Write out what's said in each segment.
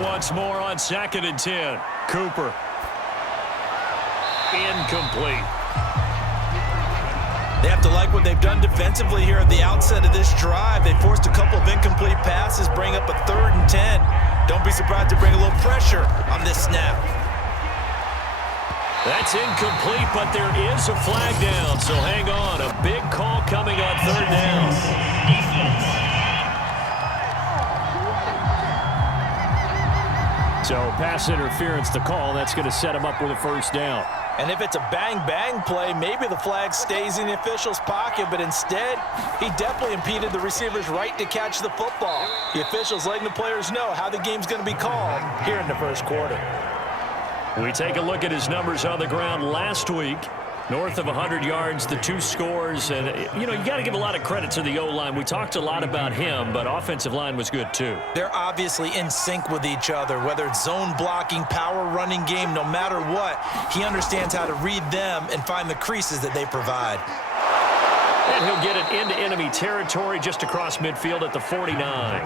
Once more on 2nd and 10. Cooper. Incomplete. They have to like what they've done defensively here at the outset of this drive. They forced a couple of incomplete passes, bring up a 3rd and 10. Don't be surprised to bring a little pressure on this snap. That's incomplete, but there is a flag down, so hang on. A big call coming on 3rd down. So pass interference to call. That's going to set him up with a 1st down. And if it's a bang-bang play, maybe the flag stays in the official's pocket, but instead, he definitely impeded the receiver's right to catch the football. The official's letting the players know how the game's going to be called here in the 1st quarter. We take a look at his numbers on the ground last week. North of 100 yards, the 2 scores. And, you got to give a lot of credit to the O-line. We talked a lot about him, but offensive line was good too. They're obviously in sync with each other, whether it's zone blocking, power running game, no matter what. He understands how to read them and find the creases that they provide. And he'll get it into enemy territory just across midfield at the 49.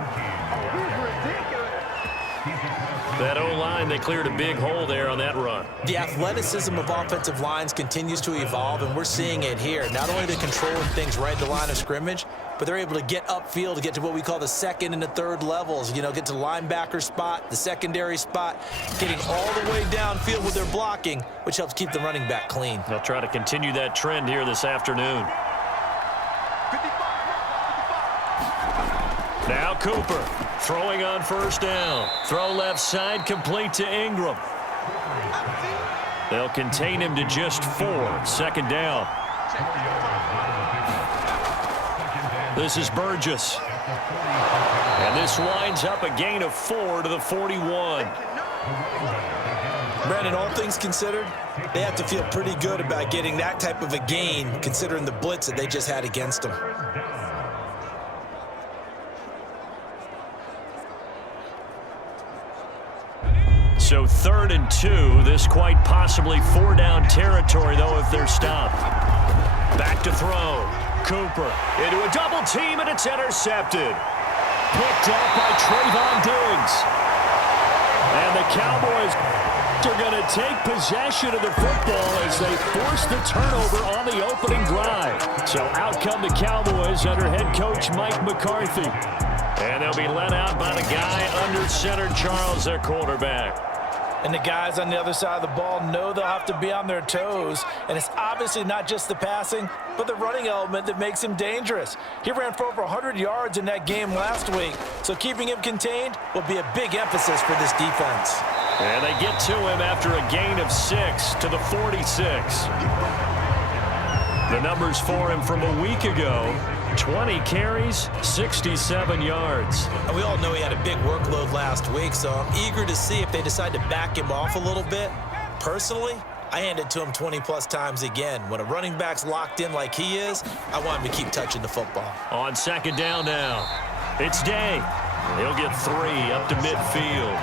That O-line, they cleared a big hole there on that run. The athleticism of offensive lines continues to evolve, and we're seeing it here. Not only are they controlling things right at the line of scrimmage, but they're able to get upfield to get to what we call the 2nd and the 3rd levels. Get to the linebacker spot, the secondary spot, getting all the way downfield with their blocking, which helps keep the running back clean. They'll try to continue that trend here this afternoon. Now Cooper throwing on 1st down. Throw left side, complete to Ingram. They'll contain him to just 4. 2nd down. This is Burgess. And this winds up a gain of 4 to the 41. Brandon, all things considered, they have to feel pretty good about getting that type of a gain, considering the blitz that they just had against them. So 3rd and 2. This quite possibly 4-down territory, though, if they're stopped. Back to throw. Cooper into a double team, and it's intercepted. Picked up by Trayvon Diggs. And the Cowboys are going to take possession of the football as they force the turnover on the opening drive. So out come the Cowboys under head coach Mike McCarthy. And they'll be led out by the guy under center, Charles, their quarterback. And the guys on the other side of the ball know they'll have to be on their toes. And it's obviously not just the passing, but the running element that makes him dangerous. He ran for over 100 yards in that game last week, so keeping him contained will be a big emphasis for this defense. And they get to him after a gain of 6 to the 46. The numbers for him from a week ago: 20 carries, 67 yards. And we all know he had a big workload last week, so I'm eager to see if they decide to back him off a little bit. Personally, I hand it to him 20-plus times again. When a running back's locked in like he is, I want him to keep touching the football. On 2nd down now, it's Day. He'll get 3 up to midfield.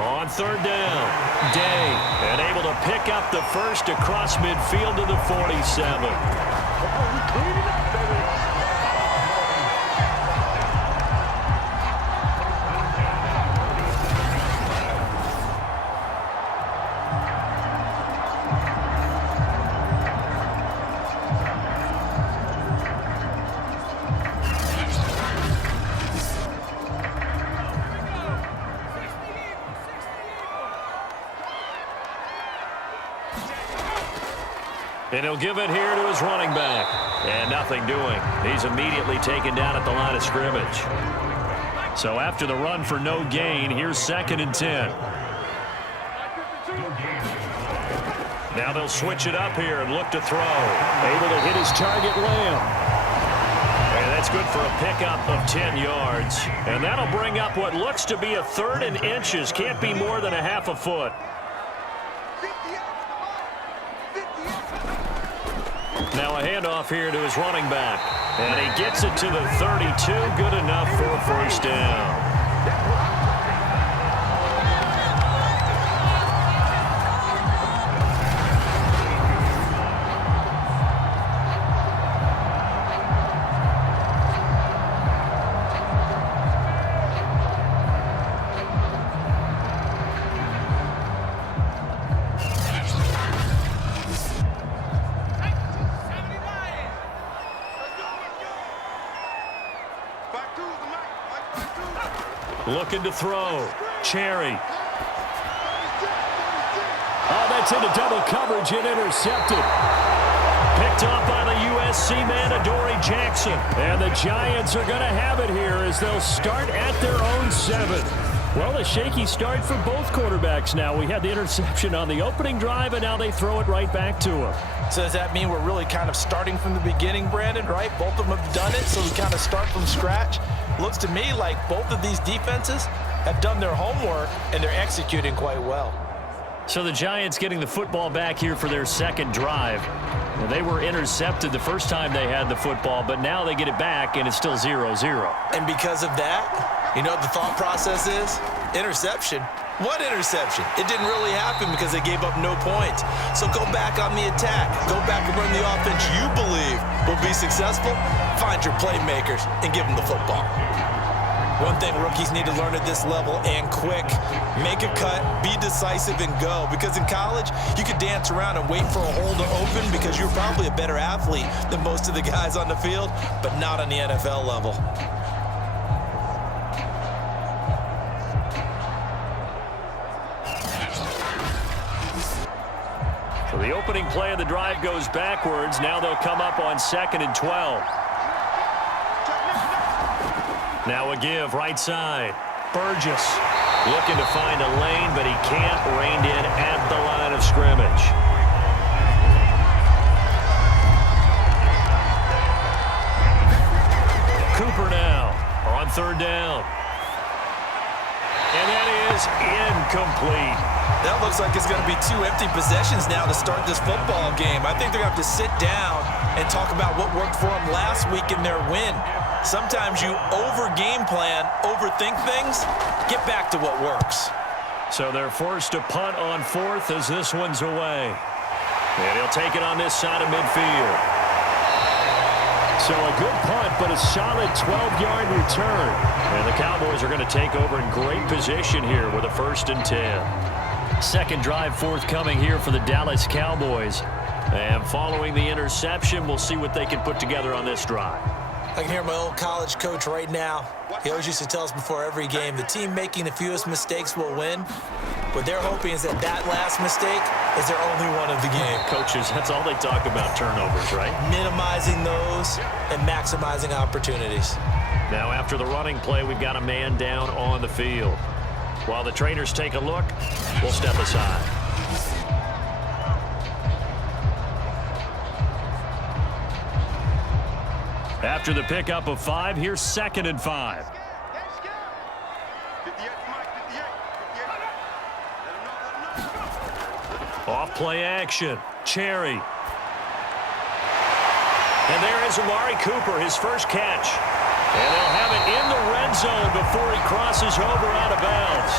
On 3rd down, Day, and able to pick up the 1st across midfield to the 47. And he'll give it here to his running back. And nothing doing. He's immediately taken down at the line of scrimmage. So after the run for no gain, here's 2nd and 10. Now they'll switch it up here and look to throw. Able to hit his target, Lamb. And that's good for a pickup of 10 yards. And that'll bring up what looks to be a 3rd and inches. Can't be more than a half a foot. Now a handoff here to his running back. And he gets it to the 32. Good enough for a 1st down. Looking to throw. Cherry. Oh, that's into double coverage and intercepted. Picked off by the USC man, Adoree Jackson. And the Giants are going to have it here as they'll start at their own 7. Well, a shaky start for both quarterbacks now. We had the interception on the opening drive, and now they throw it right back to him. So does that mean we're really kind of starting from the beginning, Brandon, right? Both of them have done it, so we kind of start from scratch. Looks to me like both of these defenses have done their homework, and they're executing quite well. So the Giants getting the football back here for their second drive. Well, they were intercepted the first time they had the football, but now they get it back, and it's still 0-0. And because of that, you know what the thought process is? Interception. What interception? It didn't really happen because they gave up no points. So go back on the attack. Go back and run the offense you believe will be successful. Find your playmakers and give them the football. One thing rookies need to learn at this level, and quick, make a cut, be decisive, and go. Because in college, you could dance around and wait for a hole to open because you're probably a better athlete than most of the guys on the field, but not on the NFL level. So the opening play of the drive goes backwards. Now they'll come up on 2nd and 12. Now a give, right side. Burgess looking to find a lane, but he can't. Reined in at the line of scrimmage. Cooper now on 3rd down. And that is incomplete. That looks like it's going to be 2 empty possessions now to start this football game. I think they're going to have to sit down and talk about what worked for them last week in their win. Sometimes you over-game plan, overthink things, get back to what works. So they're forced to punt on 4th as this one's away. And he'll take it on this side of midfield. So a good punt, but a solid 12-yard return. And the Cowboys are going to take over in great position here with a 1st and 10. Second drive forthcoming here for the Dallas Cowboys. And following the interception, we'll see what they can put together on this drive. I can hear my old college coach right now. He always used to tell us before every game, the team making the fewest mistakes will win. What they're hoping is that last mistake is their only one of the game. Coaches, that's all they talk about, turnovers, right? Minimizing those and maximizing opportunities. Now after the running play, we've got a man down on the field. While the trainers take a look, we'll step aside. After the pickup of 5, here's 2nd and 5. Off play action. Cherry. And there is Amari Cooper, his first catch. And they'll have it in the red zone before he crosses over out of bounds.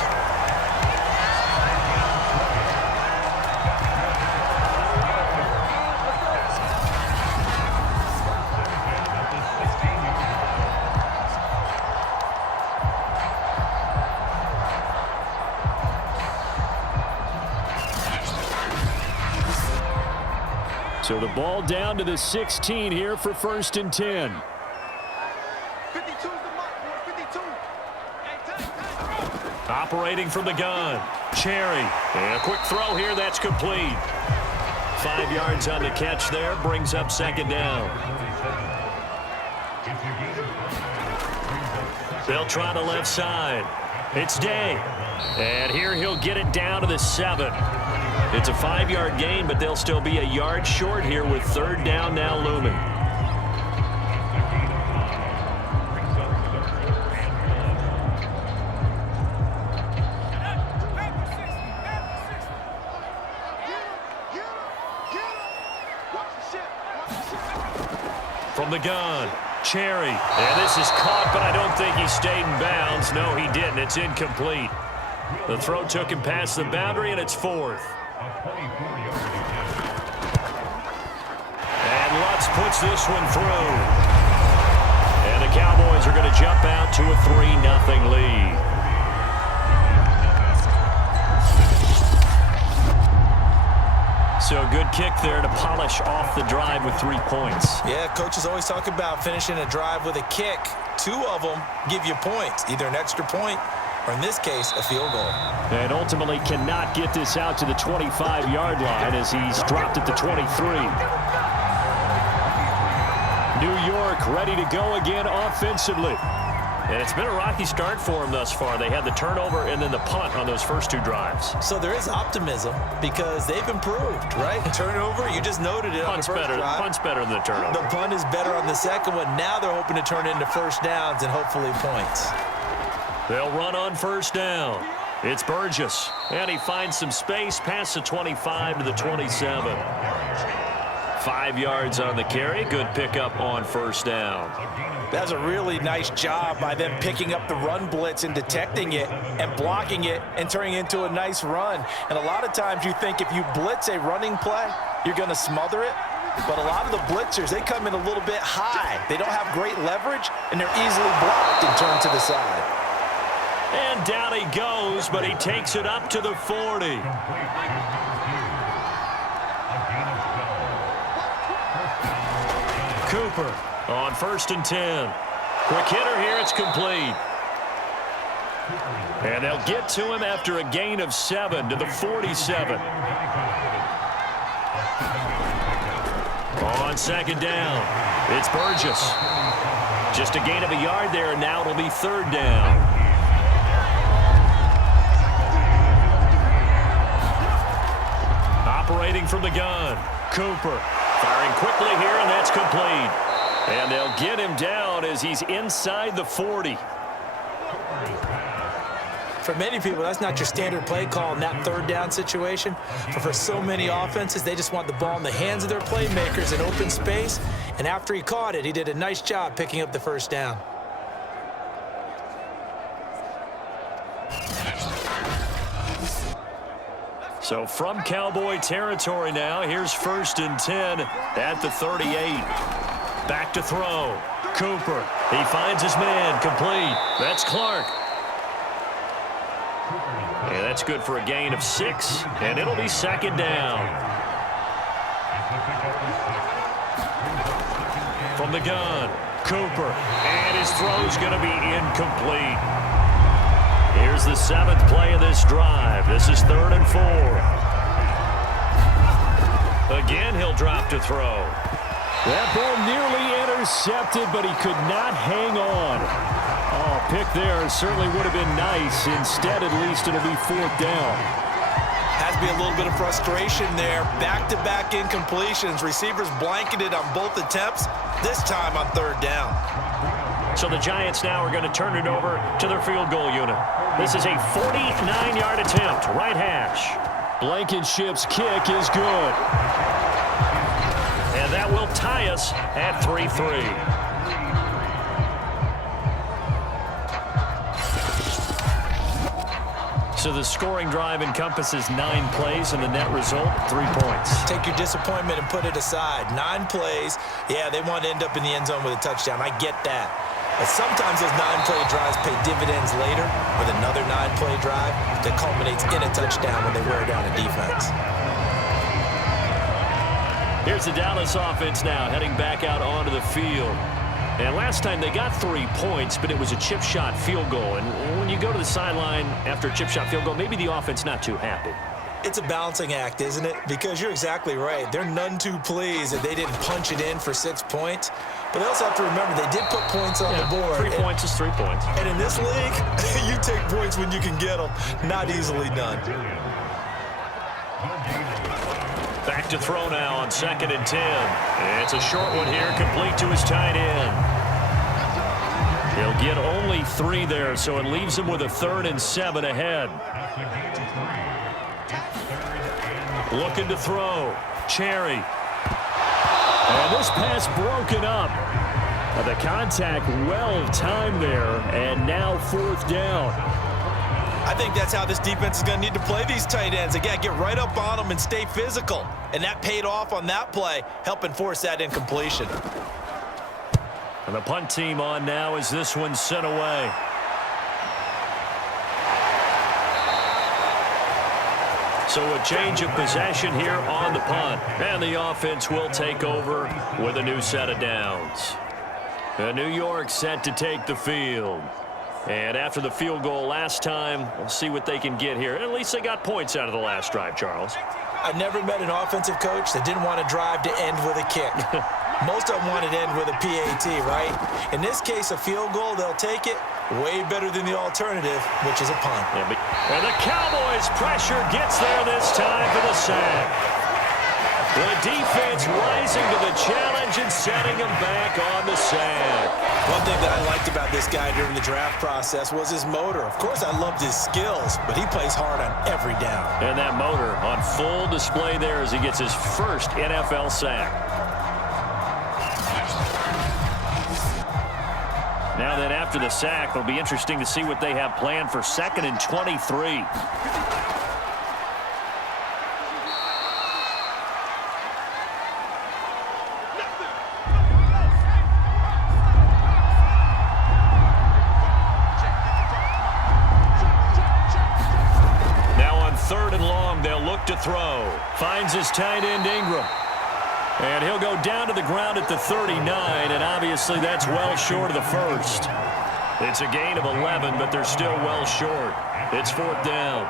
So the ball down to the 16 here for 1st and 10. 52's the mark, 52. Operating from the gun. Cherry. And a quick throw here. That's complete. 5 yards on the catch there. Brings up 2nd down. They'll try the left side. It's Day. And here he'll get it down to the 7. It's a 5-yard gain, but they'll still be a yard short here with 3rd down now looming. From the gun, Cherry. And this is caught, but I don't think he stayed in bounds. No, he didn't. It's incomplete. The throw took him past the boundary, and it's 4th. And Lutz puts this one through. And the Cowboys are going to jump out to a 3-0 lead. So a good kick there to polish off the drive with 3 points. Yeah, coaches always talk about finishing a drive with a kick. two of them give you points, either an extra point or, in this case, a field goal. And ultimately cannot get this out to the 25-yard line as he's dropped at the 23. New York ready to go again offensively. And it's been a rocky start for them thus far. They had the turnover and then the punt on those first two drives. So there is optimism because they've improved, right? Turnover, you just noted it on the first drive. Punt's better than the turnover. The punt is better on the second one. Now they're hoping to turn it into first downs and hopefully points. They'll run on first down. It's Burgess. And he finds some space past the 25 to the 27. 5 yards on the carry. Good pickup on first down. That's a really nice job by them picking up the run blitz and detecting it and blocking it and turning it into a nice run. And a lot of times you think if you blitz a running play, you're going to smother it. But a lot of the blitzers, they come in a little bit high. They don't have great leverage, and they're easily blocked and turned to the side. And down he goes, but he takes it up to the 40. Cooper on 1st and 10. Quick hitter here, it's complete. And they'll get to him after a gain of 7 to the 47. On 2nd down, it's Burgess. Just a gain of a yard there, and now it'll be 3rd down. Operating from the gun, Cooper. Firing quickly here, and that's complete. And they'll get him down as he's inside the 40. For many people, that's not your standard play call in that 3rd down situation. But for so many offenses, they just want the ball in the hands of their playmakers in open space. And after he caught it, he did a nice job picking up the 1st down. So from Cowboy territory now, here's 1st and 10 at the 38. Back to throw. Cooper. He finds his man. Complete. That's Clark. And that's good for a gain of 6, and it'll be 2nd down. From the gun, Cooper. And his throw's going to be incomplete. Here's the 7th play of this drive. This is 3rd and 4. Again, he'll drop to throw. That ball nearly intercepted, but he could not hang on. Oh, pick there certainly would have been nice. Instead, at least, it'll be 4th down. Has to be a little bit of frustration there. Back-to-back incompletions. Receivers blanketed on both attempts, this time on 3rd down. So the Giants now are going to turn it over to their field goal unit. This is a 49-yard attempt, right hash. Blankenship's kick is good. And that will tie us at 3-3. So the scoring drive encompasses 9 plays, and the net result, 3 points. Take your disappointment and put it aside. 9 plays. Yeah, they want to end up in the end zone with a touchdown. I get that. But sometimes those 9-play drives pay dividends later with another 9-play drive that culminates in a touchdown when they wear down a defense. Here's the Dallas offense now heading back out onto the field. And last time they got 3 points, but it was a chip shot field goal. And when you go to the sideline after a chip shot field goal, maybe the offense not too happy. It's a balancing act, isn't it? Because you're exactly right. They're none too pleased that they didn't punch it in for 6 points. But they also have to remember they did put points on the board. 3 points is 3 points. And in this league, you take points when you can get them. Not easily done. Back to throw now on 2nd and 10. It's a short one here, complete to his tight end. He'll get only 3 there, so it leaves him with a 3rd and 7 ahead. Looking to throw. Cherry. And this pass broken up. The contact well timed there, and now 4th down. I think that's how this defense is going to need to play these tight ends. Again, get right up on them and stay physical. And that paid off on that play, helping force that incompletion. And the punt team on now as this one's sent away. So a change of possession here on the punt. And the offense will take over with a new set of downs. New York set to take the field. And after the field goal last time, we'll see what they can get here. At least they got points out of the last drive, Charles. I never met an offensive coach that didn't want to drive to end with a kick. Most of them wanted to end with a PAT, right? In this case, a field goal, they'll take it. Way better than the alternative, which is a punt. Yeah, and the Cowboys' pressure gets there this time for the sack. The defense rising to the challenge and setting them back on the sack. One thing that I liked about this guy during the draft process was his motor. Of course, I loved his skills, but he plays hard on every down. And that motor on full display there as he gets his first NFL sack. Now that after the sack, it'll be interesting to see what they have planned for 2nd and 23. Now on 3rd and long, they'll look to throw. Finds his tight end Ingram. And he'll go down to the ground at the 39, and obviously that's well short of the first. It's a gain of 11, but they're still well short. It's 4th down.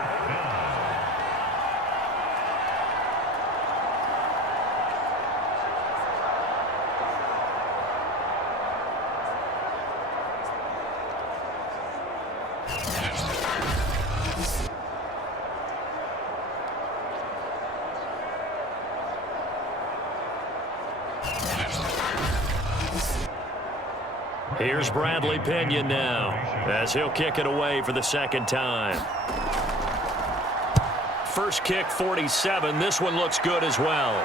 Here's Bradley Pinion now as he'll kick it away for the 2nd time. First kick, 47. This one looks good as well.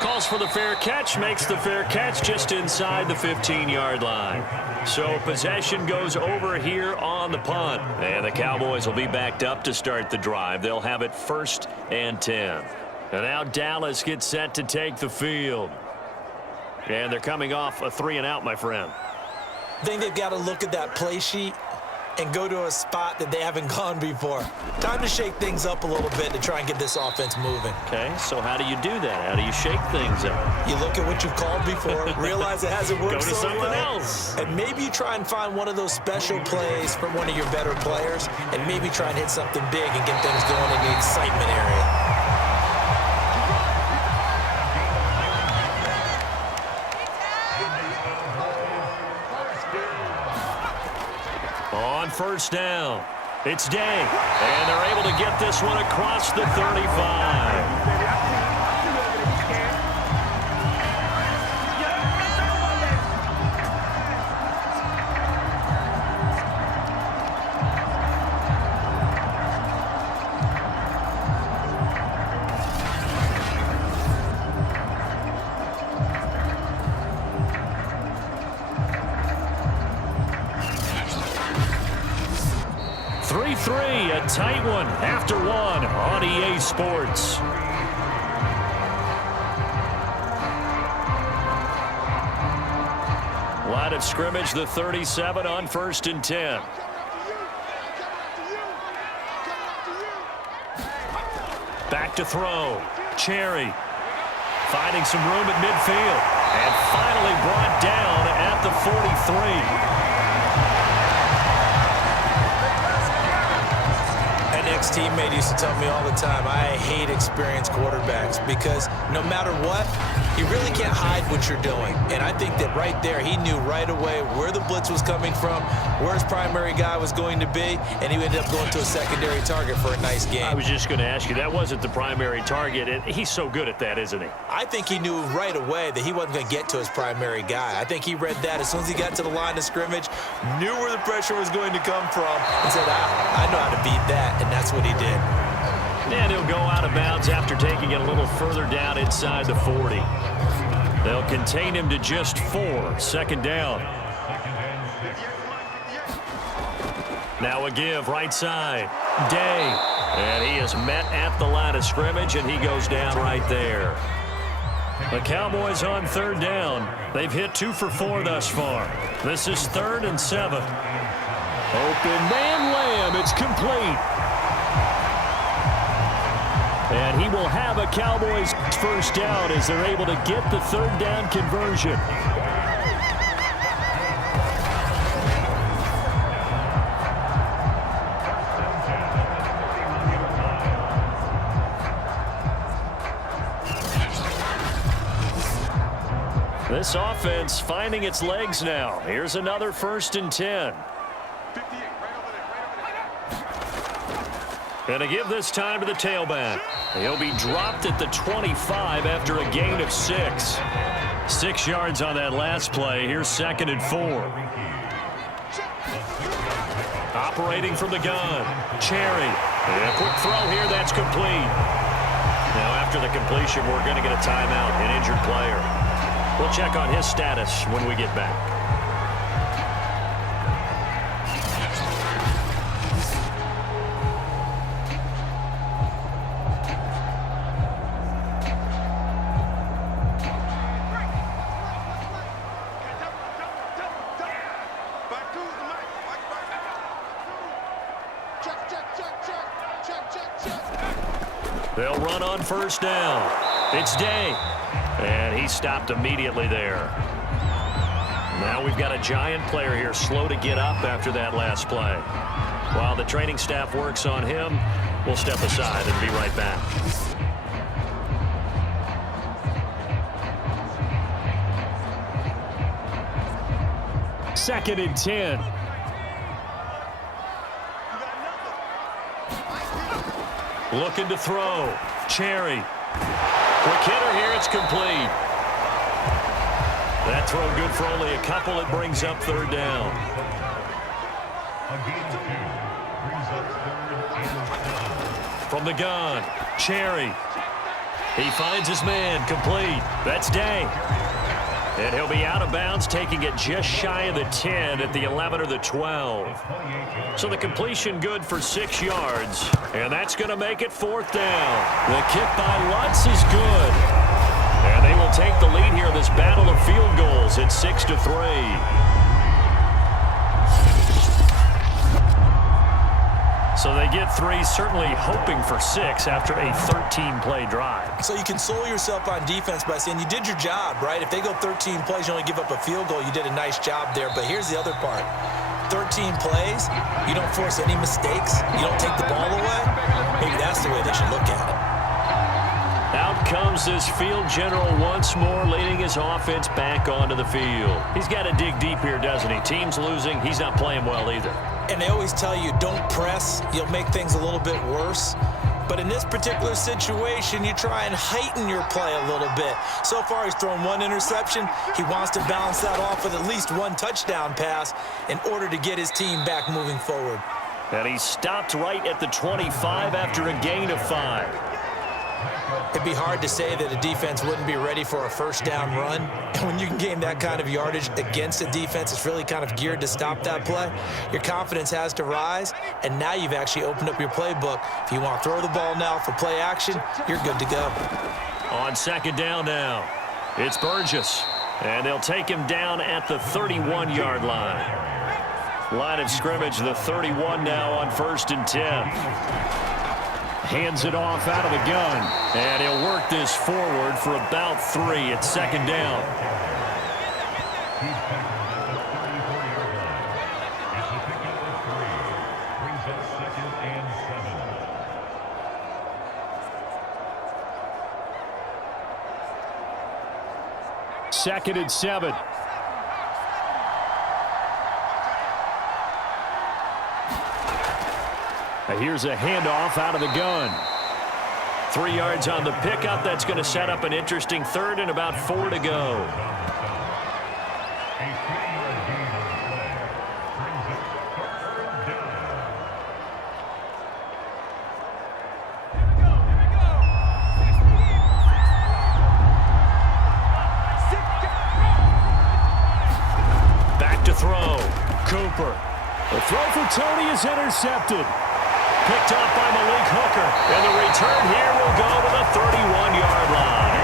Calls for the fair catch, makes the fair catch just inside the 15-yard line. So possession goes over here on the punt. And the Cowboys will be backed up to start the drive. They'll have it 1st and 10. And now Dallas gets set to take the field. And they're coming off a 3-and-out, my friend. I think they've got to look at that play sheet and go to a spot that they haven't gone before. Time to shake things up a little bit to try and get this offense moving. Okay, so how do you do that? How do you shake things up? You look at what you've called before, realize it hasn't worked Go to so something well, else. and maybe you try and find one of those special plays from one of your better players, and maybe try and hit something big and get things going in the excitement area. On 1st down, it's Day, and they're able to get this one across the 35. A tight one after one on EA Sports. Line of scrimmage, the 37 on 1st and 10. Back to throw. Cherry finding some room at midfield and finally brought down at the 43. Ex-teammate used to tell me all the time, I hate experienced quarterbacks because no matter what, you really can't hide what you're doing. And I think that right there, he knew right away where the blitz was coming from, where his primary guy was going to be, and he ended up going to a secondary target for a nice game. I was just going to ask you, that wasn't the primary target, and he's so good at that, isn't he? I think he knew right away that he wasn't going to get to his primary guy. I think he read that as soon as he got to the line of scrimmage, knew where the pressure was going to come from, and said, I know how to beat that, and that's what he did. And he'll go out of bounds after taking it a little further down inside the 40. They'll contain him to just 4. 2nd down. Now a give right side. Day. And he is met at the line of scrimmage, and he goes down right there. The Cowboys on 3rd down. They've hit 2 for 4 thus far. This is 3rd and 7. Open man Lamb. It's complete. And he will have a Cowboys 1st down as they're able to get the 3rd down conversion. This offense finding its legs now. Here's another 1st and 10. 58, right over there. And to give this time to the tailback. He'll be dropped at the 25 after a gain of 6. 6 yards on that last play. Here's 2nd and 4. Operating from the gun. Cherry. And a quick throw here. That's complete. Now, after the completion, we're going to get a timeout, an injured player. We'll check on his status when we get back. Back to the mic. Check. They'll run on 1st down. It's Day. And he stopped immediately there. Now we've got a giant player here slow to get up after that last play. While the training staff works on him, we'll step aside and be right back. Second and 10. Looking to throw. Cherry. Quick hitter here. It's complete. That throw good for only a couple. It brings up 3rd down. From the gun. Cherry. He finds his man. Complete. That's Day. And he'll be out of bounds, taking it just shy of the 10 at the 11 or the 12. So the completion good for 6 yards. And that's going to make it 4th down. The kick by Lutz is good. And they will take the lead here in this battle of field goals at 6-3. So they get 3, certainly hoping for 6 after a 13-play drive. So you console yourself on defense by saying you did your job, right? If they go 13 plays, you only give up a field goal, you did a nice job there. But here's the other part. 13 plays, you don't force any mistakes, you don't take the ball away. Maybe that's the way they should look at it. Out comes this field general once more, leading his offense back onto the field. He's got to dig deep here, doesn't he? Team's losing. He's not playing well either. And they always tell you, don't press. You'll make things a little bit worse. But in this particular situation, you try and heighten your play a little bit. So far, he's thrown 1 interception. He wants to balance that off with at least 1 touchdown pass in order to get his team back moving forward. And he stopped right at the 25 after a gain of 5. It'd be hard to say that a defense wouldn't be ready for a 1st down run. And when you can gain that kind of yardage against a defense that's really kind of geared to stop that play, your confidence has to rise, and now you've actually opened up your playbook. If you want to throw the ball now for play action, you're good to go. On 2nd down now, it's Burgess, and they'll take him down at the 31-yard line. Line of scrimmage, the 31 now on 1st and 10. Hands it off out of the gun, and he'll work this forward for about 3 at 2nd down. Second and 7. Here's a handoff out of the gun. 3 yards on the pickup. That's going to set up an interesting 3rd and about 4 to go. Back to throw. Cooper. The throw for Tony is intercepted. Picked off by Malik Hooker. And the return here will go to the 31-yard line.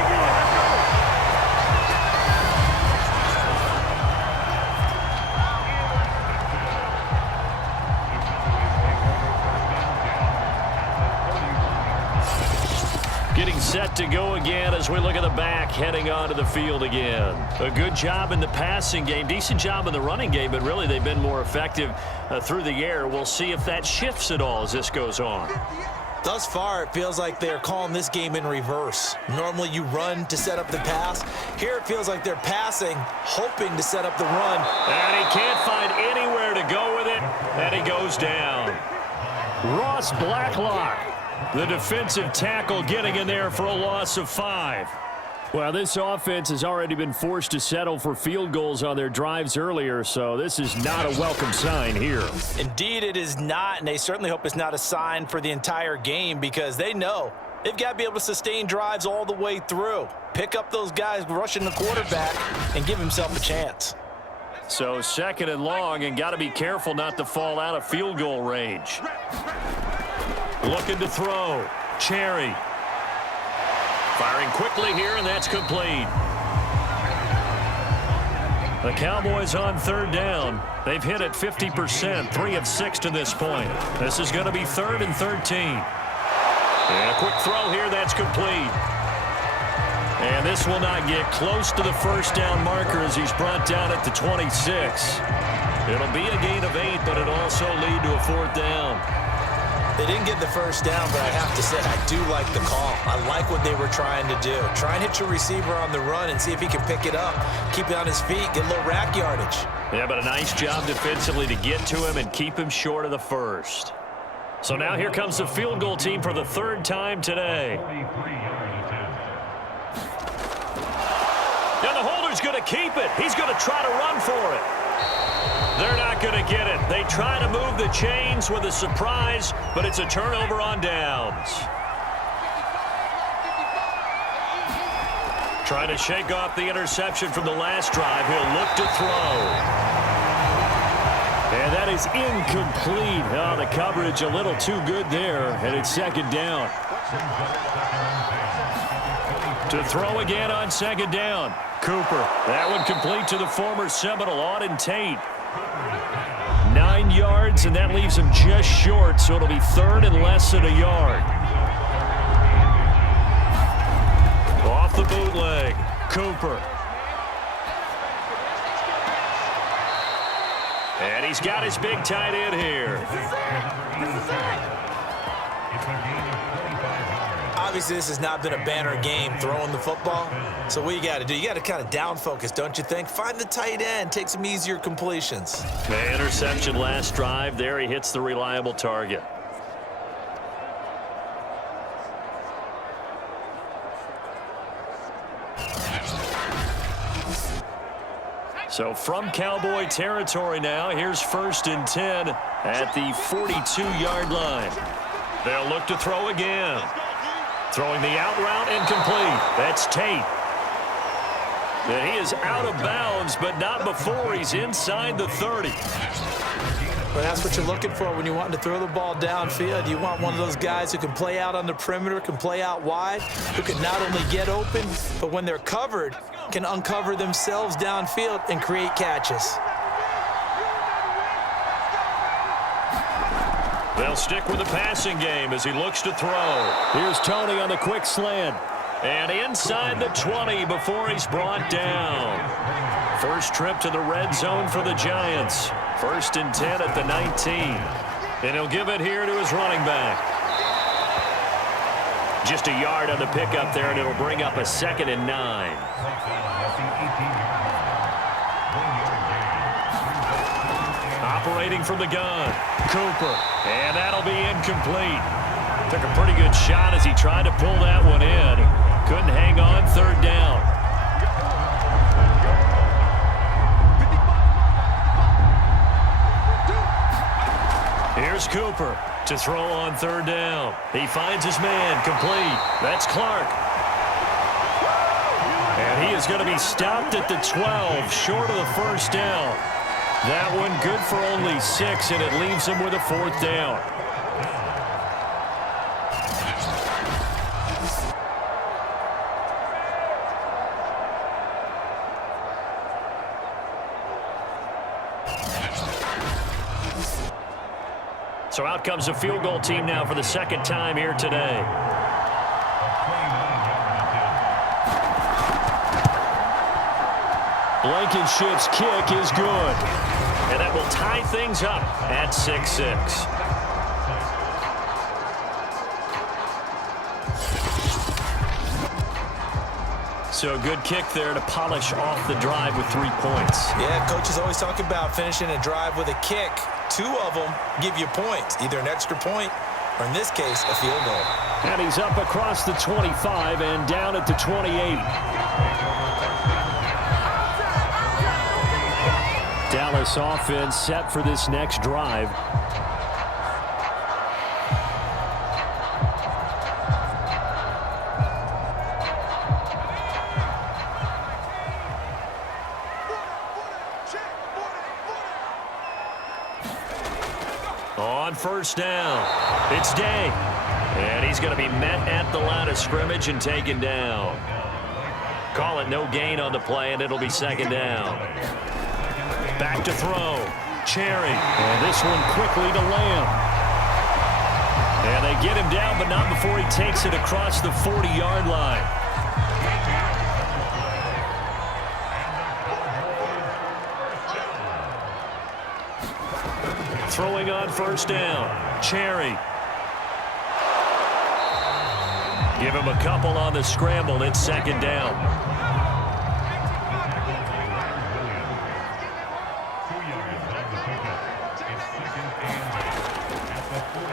Getting set to go again as we look at the back heading onto the field again. A good job in the passing game, decent job in the running game, but really they've been more effective through the air. We'll see if that shifts at all as this goes on. Thus far, it feels like they're calling this game in reverse. Normally, you run to set up the pass. Here, it feels like they're passing, hoping to set up the run. And he can't find anywhere to go with it, and he goes down. Ross Blacklock, the defensive tackle, getting in there for a loss of 5. Well, this offense has already been forced to settle for field goals on their drives earlier, so this is not a welcome sign here. Indeed, it is not, and they certainly hope it's not a sign for the entire game because they know they've got to be able to sustain drives all the way through. Pick up those guys rushing the quarterback and give himself a chance. So 2nd and long, and got to be careful not to fall out of field goal range. Looking to throw. Cherry. Firing quickly here, and that's complete. The Cowboys on 3rd down. They've hit it 50%, 3 of 6 to this point. This is going to be 3rd and 13. And a quick throw here, that's complete. And this will not get close to the first down marker as he's brought down at the 26. It'll be a gain of 8, but it'll also lead to a 4th down. They didn't get the first down, but I have to say I do like the call. I like what they were trying to do. Try and hit your receiver on the run and see if he can pick it up, keep it on his feet, get a little rack yardage. Yeah, but a nice job defensively to get to him and keep him short of the first. So now here comes the field goal team for the 3rd time today. And the holder's going to keep it. He's going to try to run for it. They're not going to get it. They try to move the chains with a surprise, but it's a turnover on downs. Trying to shake off the interception from the last drive. He'll look to throw. And that is incomplete. Oh, the coverage a little too good there, and it's 2nd down. To throw again on 2nd down. Cooper. That one complete to the former Seminole, Auden Tate. 9 yards, and that leaves him just short, so it'll be 3rd and less than a yard. Off the bootleg. Cooper. And he's got his big tight end here. Obviously, this has not been a banner game throwing the football. So what you got to do, you got to kind of down focus, don't you think? Find the tight end, take some easier completions. The interception last drive. There he hits the reliable target. So from Cowboy territory now, here's 1st and 10 at the 42-yard line. They'll look to throw again. Throwing the out route incomplete. That's Tate. And he is out of bounds, but not before he's inside the 30. Well, that's what you're looking for when you want to throw the ball downfield. You want one of those guys who can play out on the perimeter, can play out wide, who can not only get open, but when they're covered, can uncover themselves downfield and create catches. They'll stick with the passing game as he looks to throw. Here's Tony on the quick slant. And inside the 20 before he's brought down. First trip to the red zone for the Giants. 1st and 10 at the 19. And he'll give it here to his running back. Just a yard on the pickup there, and it'll bring up a 2nd and 9. Operating from the gun, Cooper, and that'll be incomplete. Took a pretty good shot as he tried to pull that one in. Couldn't hang on, 3rd down. Here's Cooper to throw on 3rd down. He finds his man, complete. That's Clark. And he is going to be stopped at the 12, short of the 1st down. That one good for only 6, and it leaves him with a 4th down. So out comes the field goal team now for the 2nd time here today. Blankenship's kick is good. And that will tie things up at 6-6. So a good kick there to polish off the drive with 3 points. Yeah, coaches always talk about finishing a drive with a kick. 2 of them give you points, either an extra point or, in this case, a field goal. And he's up across the 25 and down at the 28. Dallas offense set for this next drive. On first down, it's Day. And he's going to be met at the line of scrimmage and taken down. Call it no gain on the play, and it'll be second down. Back to throw. Cherry. And this one quickly to Lamb. And they get him down, but not before he takes it across the 40-yard line. Throwing on first down. Cherry. Give him a couple on the scramble. It's second down.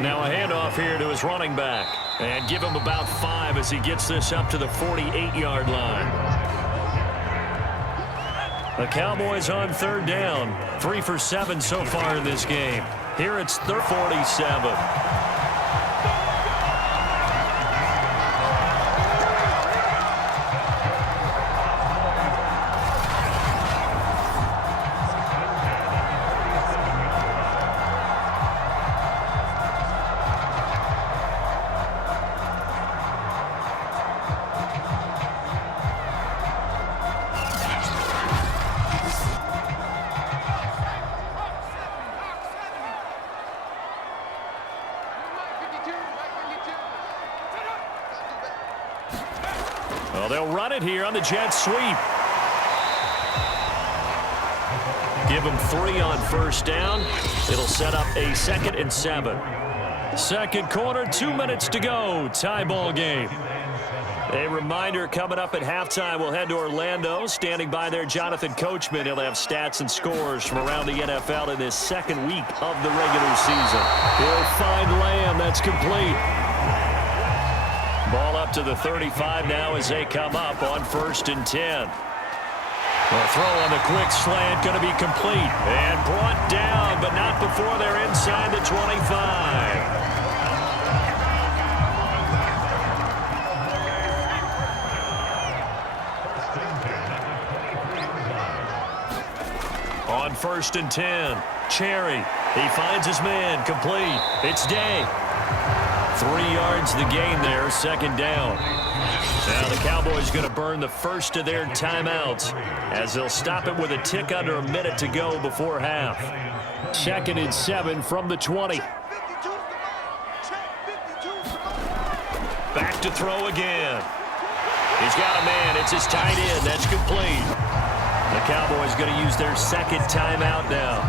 Now a handoff here to his running back. And give him about 5 as he gets this up to the 48-yard line. The Cowboys on third down. 3 for 7 so far in this game. Here it's 47. Well, they'll run it here on the jet sweep. Give them 3 on first down. It'll set up a 2nd and 7. Second quarter, 2 minutes to go. Tie ball game. A reminder coming up at halftime, we'll head to Orlando. Standing by there, Jonathan Coachman. He'll have stats and scores from around the NFL in this second week of the regular season. He'll find Lamb. That's complete. Ball up to the 35 now as they come up on 1st and 10. The throw on the quick slant going to be complete and brought down, but not before they're inside the 25. On 1st and 10, Cherry. He finds his man, complete. It's Day. 3 yards the gain there, second down. Now the Cowboys going to burn the first of their timeouts as they'll stop it with a tick under a minute to go before half. 2nd and 7 from the 20. Back to throw again. He's got a man. It's his tight end. That's complete. The Cowboys going to use their 2nd timeout now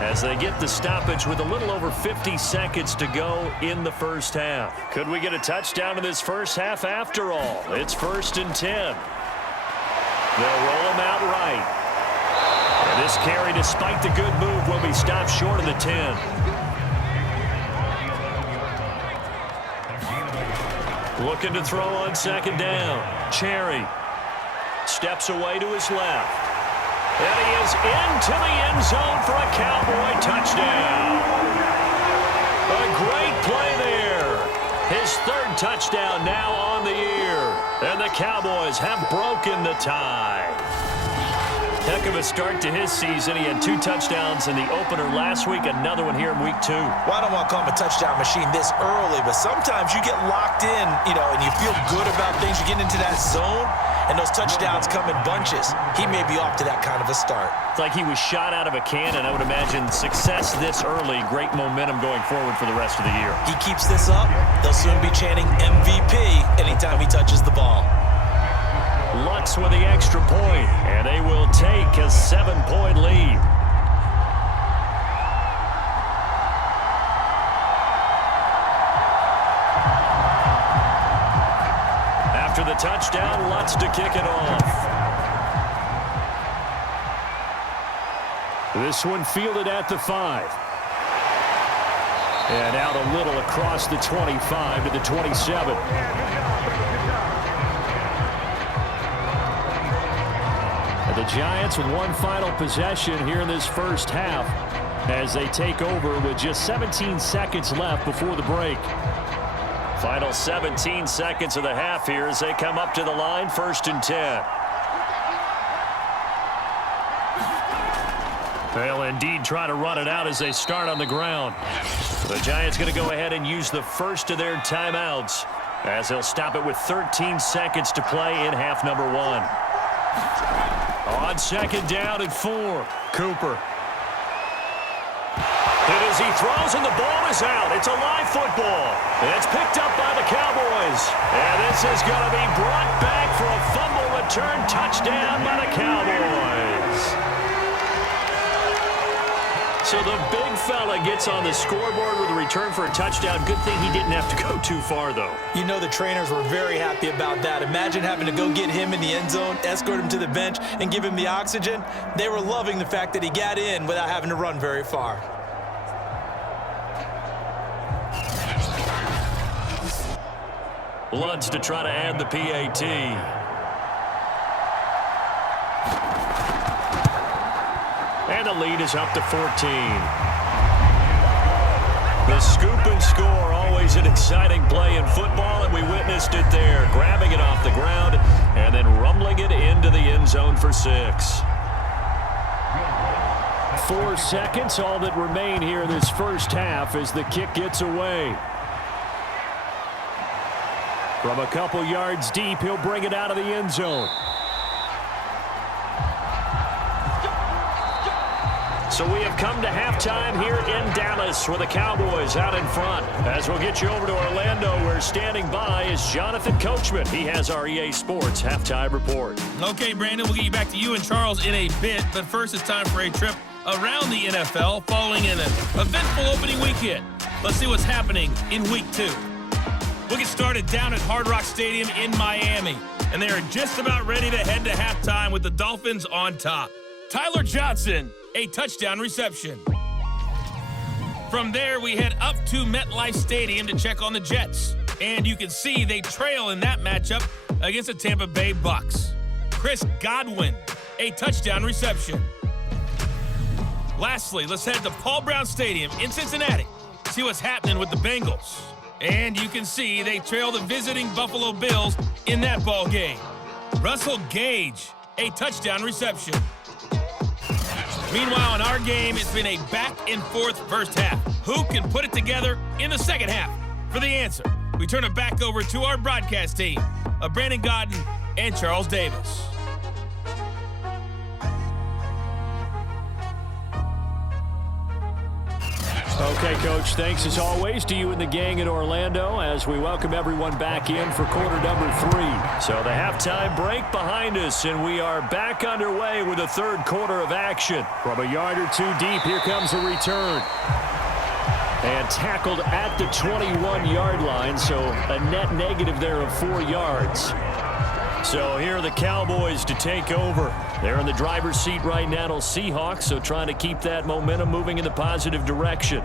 as they get the stoppage with a little over 50 seconds to go in the first half. Could we get a touchdown in this first half after all? It's 1st and 10. They'll roll him out right. And this carry, despite the good move, will be stopped short of the 10. Looking to throw on 2nd down. Cherry steps away to his left. And he is into the end zone for a Cowboy touchdown. A great play there. His 3rd touchdown now on the year. And the Cowboys have broken the tie. Heck of a start to his season. He had 2 touchdowns in the opener last week, another one here in week 2. Well, I don't want to call him a touchdown machine this early, but sometimes you get locked in, and you feel good about things. You get into that zone, and those touchdowns come in bunches. He may be off to that kind of a start. It's like he was shot out of a cannon. I would imagine success this early, great momentum going forward for the rest of the year. He keeps this up, they'll soon be chanting MVP anytime he touches the ball. Lutz with the extra point, and they will take a 7-point lead. After the touchdown. Lutz to kick it off. This one fielded at the 5. And out a little across the 25 to the 27. And the Giants with one final possession here in this first half as they take over with just 17 seconds left before the break. Final 17 seconds of the half here as they come up to the line, 1st and 10. They'll indeed try to run it out as they start on the ground. The Giants going to go ahead and use the first of their timeouts as they'll stop it with 13 seconds to play in half number 1. On 2nd down and 4, Cooper. And as he throws and the ball is out, it's a live football. It's picked up by the Cowboys. And this is going to be brought back for a fumble return touchdown by the Cowboys. So the big fella gets on the scoreboard with a return for a touchdown. Good thing he didn't have to go too far, though. You know the trainers were very happy about that. Imagine having to go get him in the end zone, escort him to the bench, and give him the oxygen. They were loving the fact that he got in without having to run very far. Lutz to try to add the PAT. And the lead is up to 14. The scoop and score, always an exciting play in football, and we witnessed it there. Grabbing it off the ground and then rumbling it into the end zone for 6. 4 seconds, all that remain here in this first half as the kick gets away. From a couple yards deep, he'll bring it out of the end zone. So we have come to halftime here in Dallas with the Cowboys out in front. As we'll get you over to Orlando, where standing by is Jonathan Coachman. He has our EA Sports halftime report. Okay, Brandon, we'll get you back to you and Charles in a bit. But first, it's time for a trip around the NFL following an eventful opening weekend. Let's see what's happening in Week 2. We'll get started down at Hard Rock Stadium in Miami. And they are just about ready to head to halftime with the Dolphins on top. Tyler Johnson, a touchdown reception. From there, we head up to MetLife Stadium to check on the Jets. And you can see they trail in that matchup against the Tampa Bay Bucks. Chris Godwin, a touchdown reception. Lastly, let's head to Paul Brown Stadium in Cincinnati. See what's happening with the Bengals. And you can see they trail the visiting Buffalo Bills in that ball game. Russell Gage, a touchdown reception. Meanwhile, in our game, it's been a back-and-forth first half. Who can put it together in the second half? For the answer, we turn it back over to our broadcast team of Brandon Godden and Charles Davis. Okay, Coach, thanks as always to you and the gang in Orlando as we welcome everyone back in for quarter number 3. So the halftime break behind us, and we are back underway with the third quarter of action. From a yard or two deep, here comes a return. And tackled at the 21-yard line, so a net negative there of 4 yards. So here are the Cowboys to take over. They're in the driver's seat right now, Seahawks, so trying to keep that momentum moving in the positive direction.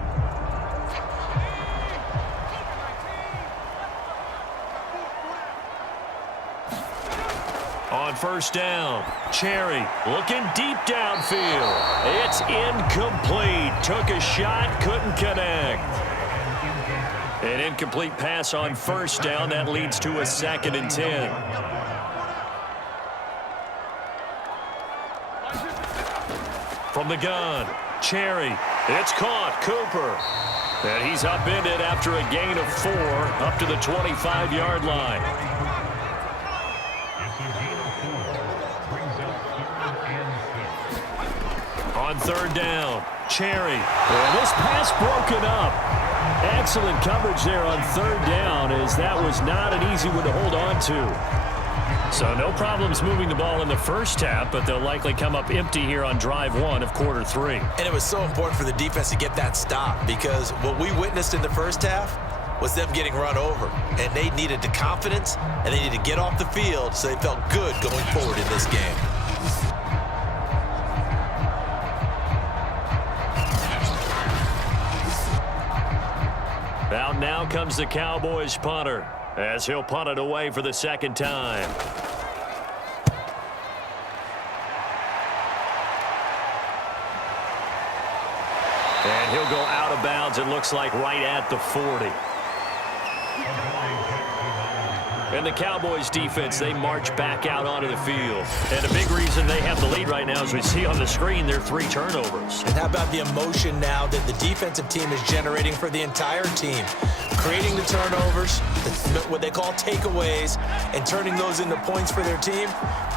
On first down, Cherry looking deep downfield. It's incomplete. Took a shot, couldn't connect. An incomplete pass on first down. That leads to a 2nd and 10. From the gun, Cherry. It's caught. Cooper. And he's upended after a gain of 4 up to the 25-yard line. On third down, Cherry. And this pass broken up. Excellent coverage there on third down, as that was not an easy one to hold on to. So no problems moving the ball in the first half, but they'll likely come up empty here on drive 1 of quarter 3. And it was so important for the defense to get that stop, because what we witnessed in the first half, was them getting run over. And they needed the confidence, and they needed to get off the field so they felt good going forward in this game. Out now comes the Cowboys punter as he'll punt it away for the second time. And he'll go out of bounds, it looks like right at the 40. And the Cowboys defense, they march back out onto the field. And a big reason they have the lead right now, as we see on the screen, their 3 turnovers. And how about the emotion now that the defensive team is generating for the entire team? Creating the turnovers, what they call takeaways, and turning those into points for their team.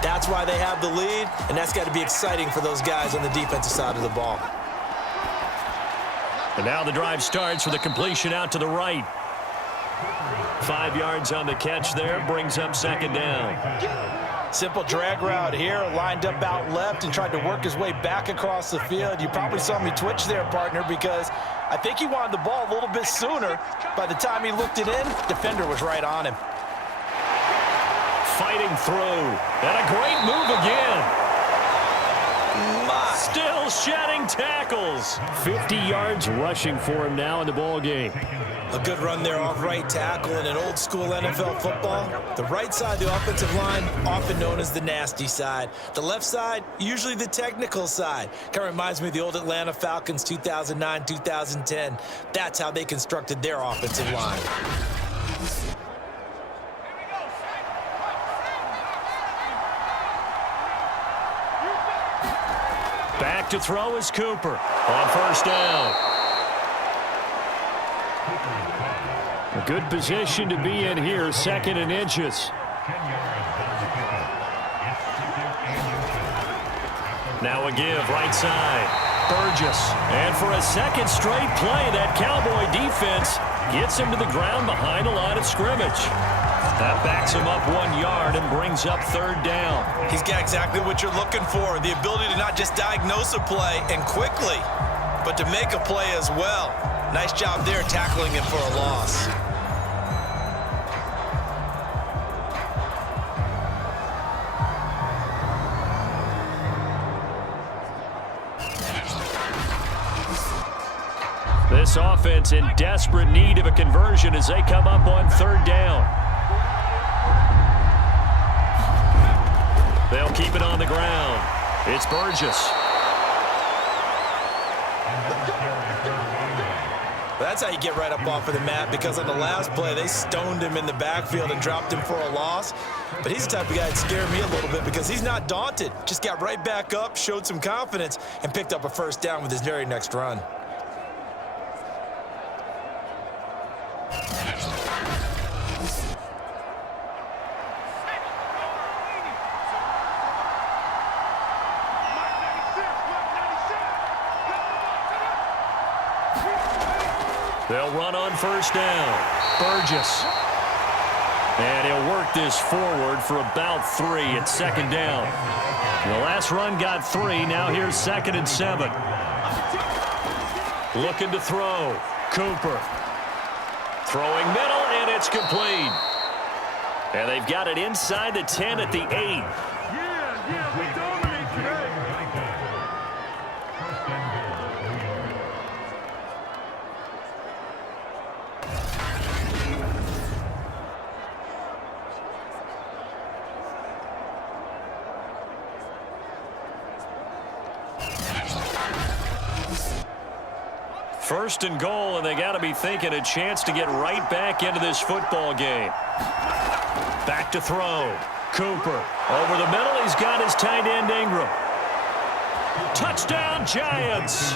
That's why they have the lead, and that's got to be exciting for those guys on the defensive side of the ball. And now the drive starts with a completion out to the right. 5 yards on the catch there, brings up second down. Simple drag route here, lined up out left and tried to work his way back across the field. You probably saw me twitch there, partner, because I think he wanted the ball a little bit sooner. By the time he looked it in, defender was right on him. Fighting through, and a great move again. Still shedding tackles. 50 yards rushing for him now in the ball game. A good run there off right tackle in an old school NFL football. The right side of the offensive line, often known as the nasty side. The left side, usually the technical side. Kind of reminds me of the old Atlanta Falcons 2009, 2010. That's how they constructed their offensive line. Back to throw is Cooper on first down. A good position to be in here, 2nd and inches. Now a give, right side. Burgess. And for a second straight play, that Cowboy defense gets him to the ground behind the line of scrimmage. That backs him up 1 yard and brings up third down. He's got exactly what you're looking for, the ability to not just diagnose a play and quickly, but to make a play as well. Nice job there tackling him for a loss. This offense in desperate need of a conversion as they come up on third down. They'll keep it on the ground. It's Burgess. That's how you get right up off of the mat, because on the last play, they stoned him in the backfield and dropped him for a loss. But he's the type of guy that scared me a little bit because he's not daunted. Just got right back up, showed some confidence, and picked up a first down with his very next run. They'll run on first down. Burgess. And he'll work this forward for about 3 at second down. The last run got 3. Now here's 2nd and 7. Looking to throw. Cooper. Throwing middle, and it's complete. And they've got it inside the 10 at the 8. Yeah, we dominate today. First and goal, and they got to be thinking a chance to get right back into this football game. Back to throw. Cooper. Over the middle, he's got his tight end Ingram. Touchdown, Giants.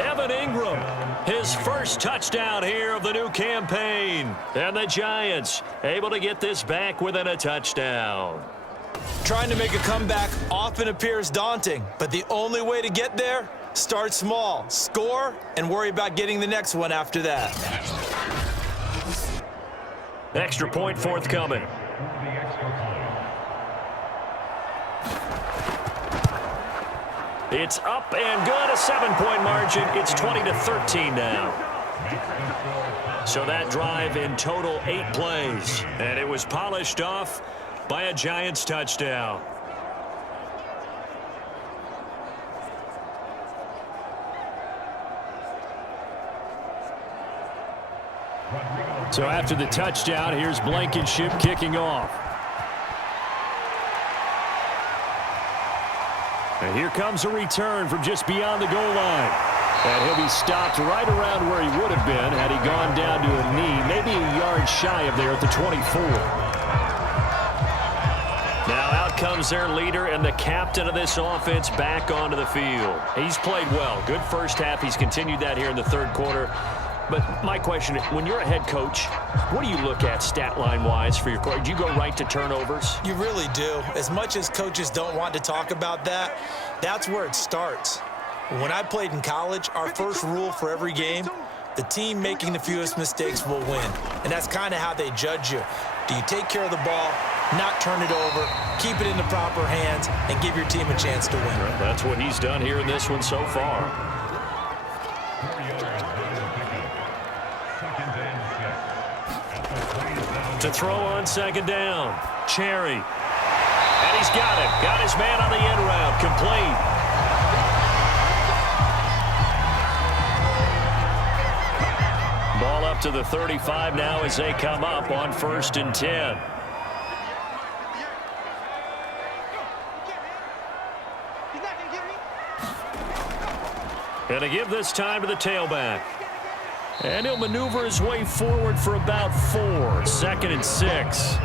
Evan Ingram, his first touchdown here of the new campaign. And the Giants able to get this back within a touchdown. Trying to make a comeback often appears daunting, but the only way to get there, start small, score, and worry about getting the next one after that. Extra point forthcoming. It's up and good, a 7-point margin. It's 20-13 now. So that drive in total 8 plays, and it was polished off by a Giants touchdown. So after the touchdown, here's Blankenship kicking off. And here comes a return from just beyond the goal line. And he'll be stopped right around where he would have been had he gone down to a knee, maybe a yard shy of there at the 24. Now out comes their leader and the captain of this offense back onto the field. He's played well. Good first half. He's continued that here in the third quarter. But my question, when you're a head coach, what do you look at stat line-wise for your coach? Do you go right to turnovers? You really do. As much as coaches don't want to talk about that, that's where it starts. When I played in college, our first rule for every game, the team making the fewest mistakes will win. And that's kind of how they judge you. Do you take care of the ball, not turn it over, keep it in the proper hands, and give your team a chance to win? That's what he's done here in this one so far. To throw on second down. Cherry. And he's got it. Got his man on the end route. Complete. Ball up to the 35 now as they come up on 1st and 10. Going to give this time to the tailback. And he'll maneuver his way forward for about 4. 2nd and 6.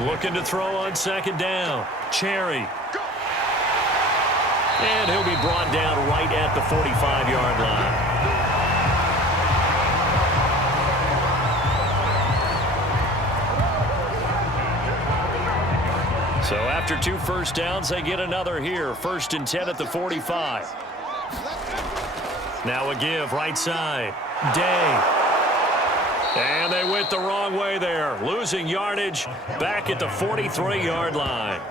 Looking to throw on second down. Cherry. And he'll be brought down right at the 45-yard line. So after 2 first downs, they get another here. 1st and 10 at the 45. Now a give right side. Day. And they went the wrong way there. Losing yardage back at the 43-yard line.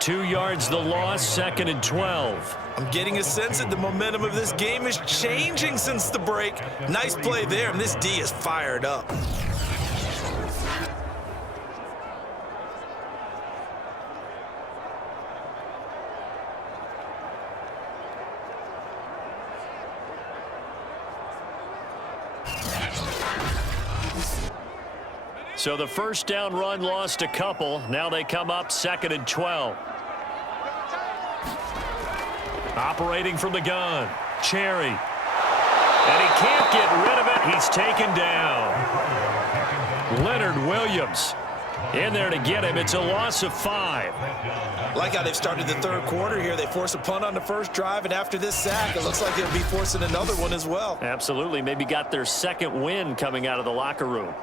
2 yards the loss, 2nd and 12. I'm getting a sense that the momentum of this game is changing since the break. Nice play there, and this D is fired up. So the first down run lost a couple. Now they come up 2nd and 12. Operating from the gun. Cherry. And he can't get rid of it. He's taken down. Leonard Williams in there to get him. It's a loss of 5. Like how they've started the third quarter here. They force a punt on the first drive, and after this sack, it looks like they'll be forcing another one as well. Absolutely. Maybe got their second win coming out of the locker room.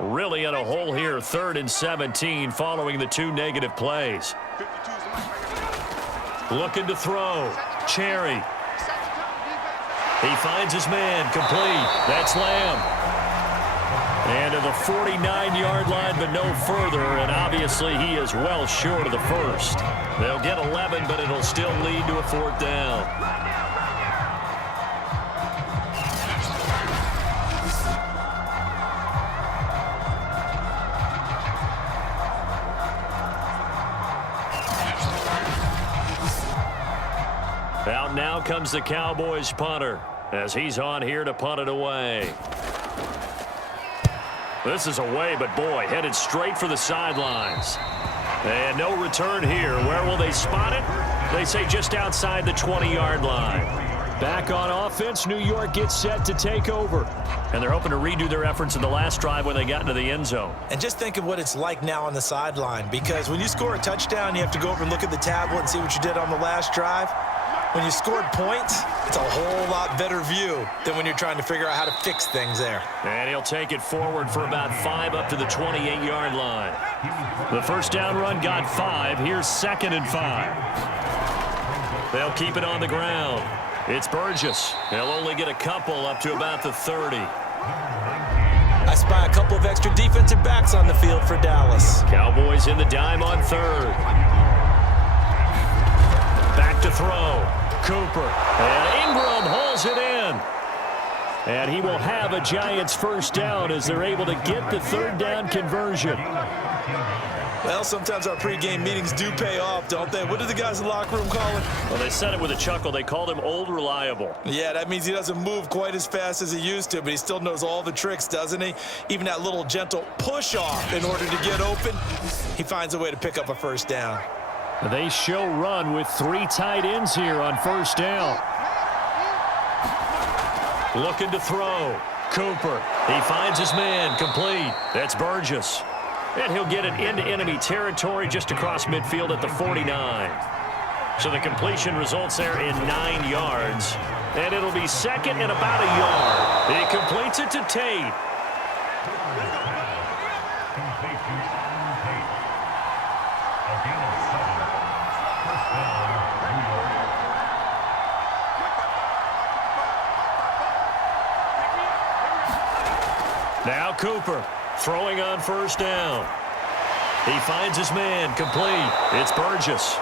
Really in a hole here, 3rd and 17 following the 2 negative plays. Looking to throw. Cherry. He finds his man. Complete. That's Lamb. And to the 49-yard line, but no further. And obviously he is well short of the first. They'll get 11, but it'll still lead to a 4th down. Out now comes the Cowboys punter as he's on here to punt it away. This is away, but boy, headed straight for the sidelines. And no return here. Where will they spot it? They say just outside the 20-yard line. Back on offense, New York gets set to take over. And they're hoping to redo their efforts in the last drive when they got into the end zone. And just think of what it's like now on the sideline, because when you score a touchdown, you have to go over and look at the tablet and see what you did on the last drive. When you scored points, it's a whole lot better view than when you're trying to figure out how to fix things there. And he'll take it forward for about 5 up to the 28-yard line. The first down run got 5. Here's 2nd and 5. They'll keep it on the ground. It's Burgess. They'll only get a couple up to about the 30. I spy a couple of extra defensive backs on the field for Dallas. Cowboys in the dime on third. Back to throw. Cooper. And Ingram hauls it in. And he will have a Giants first down as they're able to get the third down conversion. Well, sometimes our pregame meetings do pay off, don't they? What do the guys in the locker room call him? Well, they said it with a chuckle. They called him Old Reliable. Yeah, that means he doesn't move quite as fast as he used to, but he still knows all the tricks, doesn't he? Even that little gentle push-off in order to get open, he finds a way to pick up a first down. They show run with 3 tight ends here on first down. Looking to throw. Cooper. He finds his man. Complete. That's Burgess. And he'll get it into enemy territory just across midfield at the 49. So the completion results there in 9 yards. And it'll be second and about a yard. He completes it to Tate. Now Cooper throwing on first down. He finds his man. Complete. It's Burgess.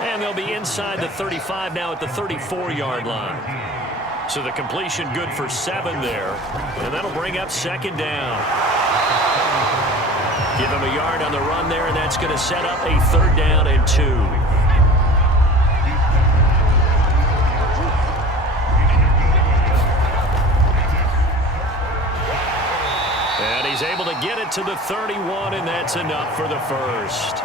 And they'll be inside the 35 now at the 34-yard line. So the completion good for 7 there. And that'll bring up second down. Give him a yard on the run there, and that's going to set up a third down and 2. He's able to get it to the 31, and that's enough for the first.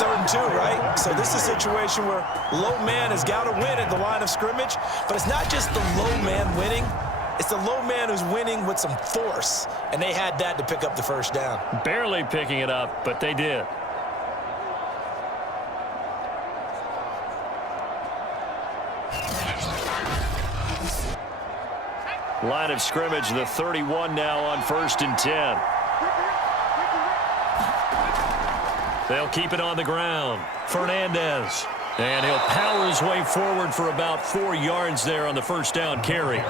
3rd and 2, right? So this is a situation where low man has got to win at the line of scrimmage, but it's not just the low man winning. It's the low man who's winning with some force, and they had that to pick up the first down. Barely picking it up, but they did. Line of scrimmage, the 31 now on 1st and 10. They'll keep it on the ground. Fernandez. And he'll power his way forward for about 4 yards there on the first down carry.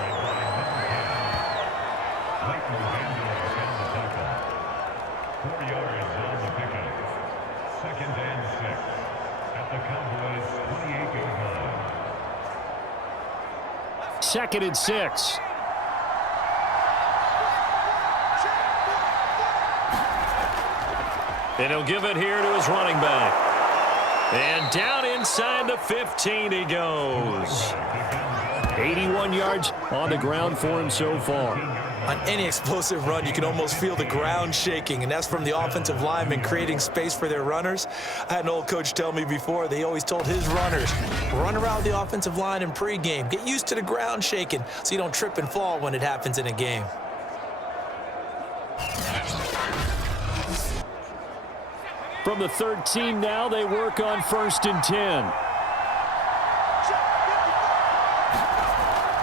Second and 6. And he'll give it here to his running back. And down inside the 15 he goes. 81 yards on the ground for him so far. On any explosive run, you can almost feel the ground shaking, and that's from the offensive linemen creating space for their runners. I had an old coach tell me before, they always told his runners, run around the offensive line in pregame. Get used to the ground shaking so you don't trip and fall when it happens in a game. From the 13 now, they work on 1st and 10.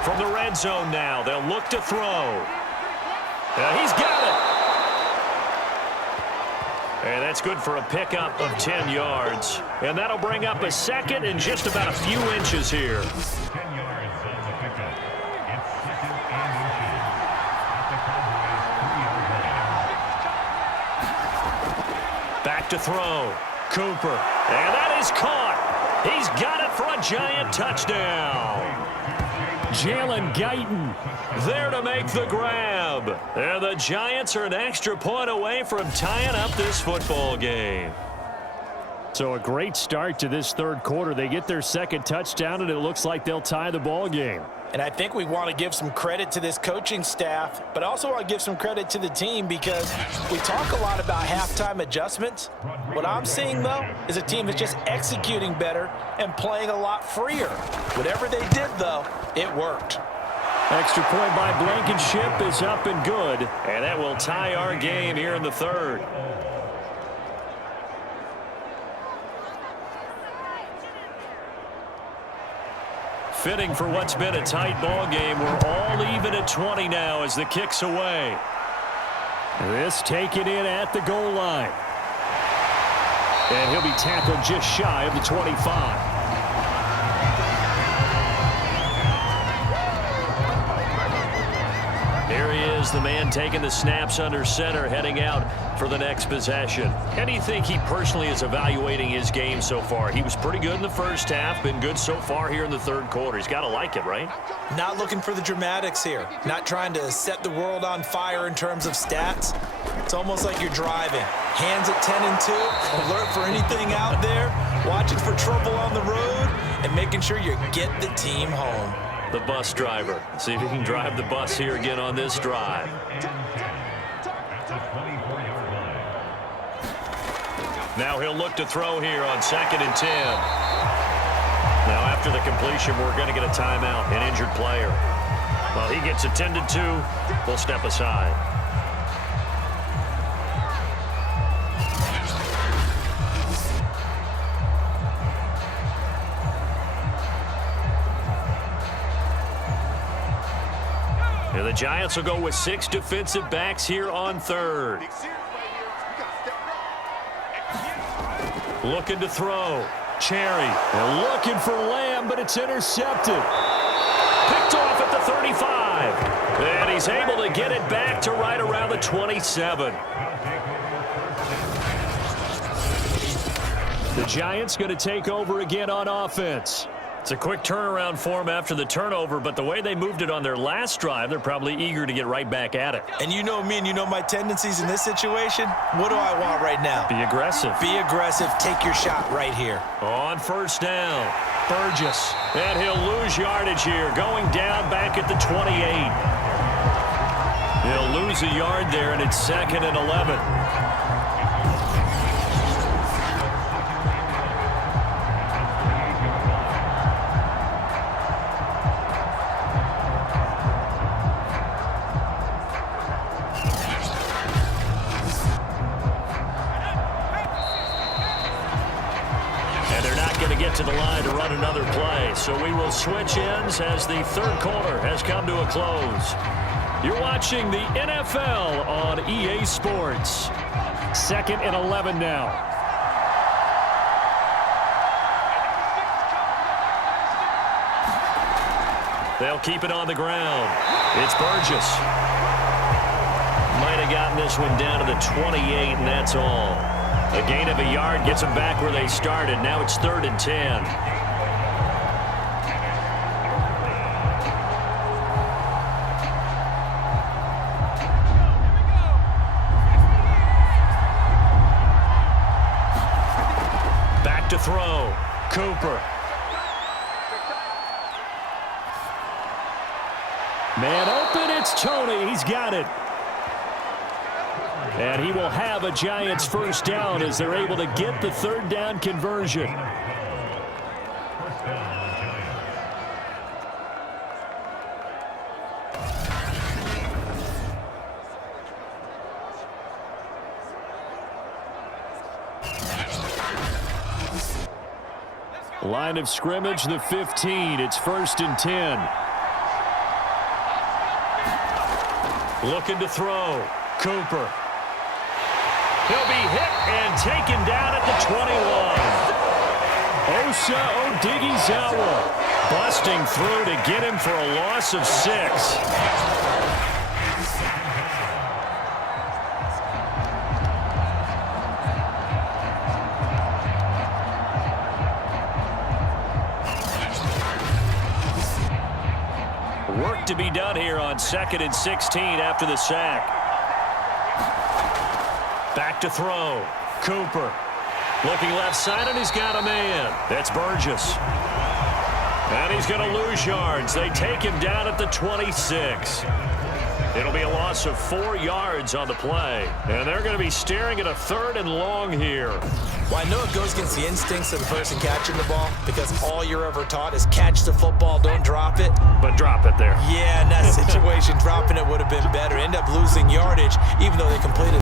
From the red zone now, they'll look to throw. He's got it. And that's good for a pickup of 10 yards. And that'll bring up a second and just about a few inches here. 10 yards on the pickup. It's 2nd and inches. At the Cowboys 3-yard line. Back to throw. Cooper. And that is caught. He's got it for a Giant touchdown. Jalen Guyton there to make the grab. And the Giants are an extra point away from tying up this football game. So a great start to this 3rd quarter. They get their 2nd touchdown, and it looks like they'll tie the ball game. And I think we want to give some credit to this coaching staff, but also want to give some credit to the team because we talk a lot about halftime adjustments. What I'm seeing, though, is a team that's just executing better and playing a lot freer. Whatever they did, though, it worked. Extra point by Blankenship is up and good, and that will tie our game here in the 3rd. Fitting for what's been a tight ball game. We're all even at 20 now as the kick's away. This taken in at the goal line. And he'll be tackled just shy of the 25. is the man taking the snaps under center, heading out for the next possession. How do you think he personally is evaluating his game so far? He was pretty good in the first half, been good so far here in the third quarter. He's got to like it, right? Not looking for the dramatics here. Not trying to set the world on fire in terms of stats. It's almost like you're driving. Hands at 10 and 2, alert for anything out there, watching for trouble on the road, and making sure you get the team home. The bus driver. See if he can drive the bus here again on this drive. Now he'll look to throw here on 2nd and 10. Now after the completion, we're going to get a timeout, an injured player. Well, he gets attended to. We'll step aside. And the Giants will go with 6 defensive backs here on 3rd. Looking to throw. Cherry. And looking for Lamb, but it's intercepted. Picked off at the 35. And he's able to get it back to right around the 27. The Giants going to take over again on offense. It's a quick turnaround for them after the turnover, but the way they moved it on their last drive, they're probably eager to get right back at it. And you know me and you know my tendencies in this situation. What do I want right now? Be aggressive. Be aggressive. Take your shot right here. On 1st down, Burgess. And he'll lose yardage here, going down back at the 28. He'll lose a yard there, and it's 2nd and 11. To the line to run another play. So we will switch ends as the third quarter has come to a close. You're watching the NFL on EA Sports. 2nd and 11 now. They'll keep it on the ground. It's Burgess. Might have gotten this one down to the 28, and that's all. A gain of a yard gets them back where they started. Now it's 3rd and 10. Back to throw. Cooper. Man open, it's Tony. He's got it. And he will have a Giants 1st down as they're able to get the 3rd down conversion. Line of scrimmage, the 15. It's 1st and 10. Looking to throw. Cooper. He'll be hit and taken down at the 21. Osa Odighizuwa busting through to get him for a loss of 6. Work to be done here on 2nd and 16 after the sack. Back to throw. Cooper. Looking left side, and he's got a man. That's Burgess. And he's going to lose yards. They take him down at the 26. It'll be a loss of 4 yards on the play. And they're going to be staring at a 3rd and long here. Well, I know it goes against the instincts of the person catching the ball because all you're ever taught is catch the football, don't drop it. But drop it there. Yeah, in that situation, dropping it would have been better. End up losing yardage, even though they completed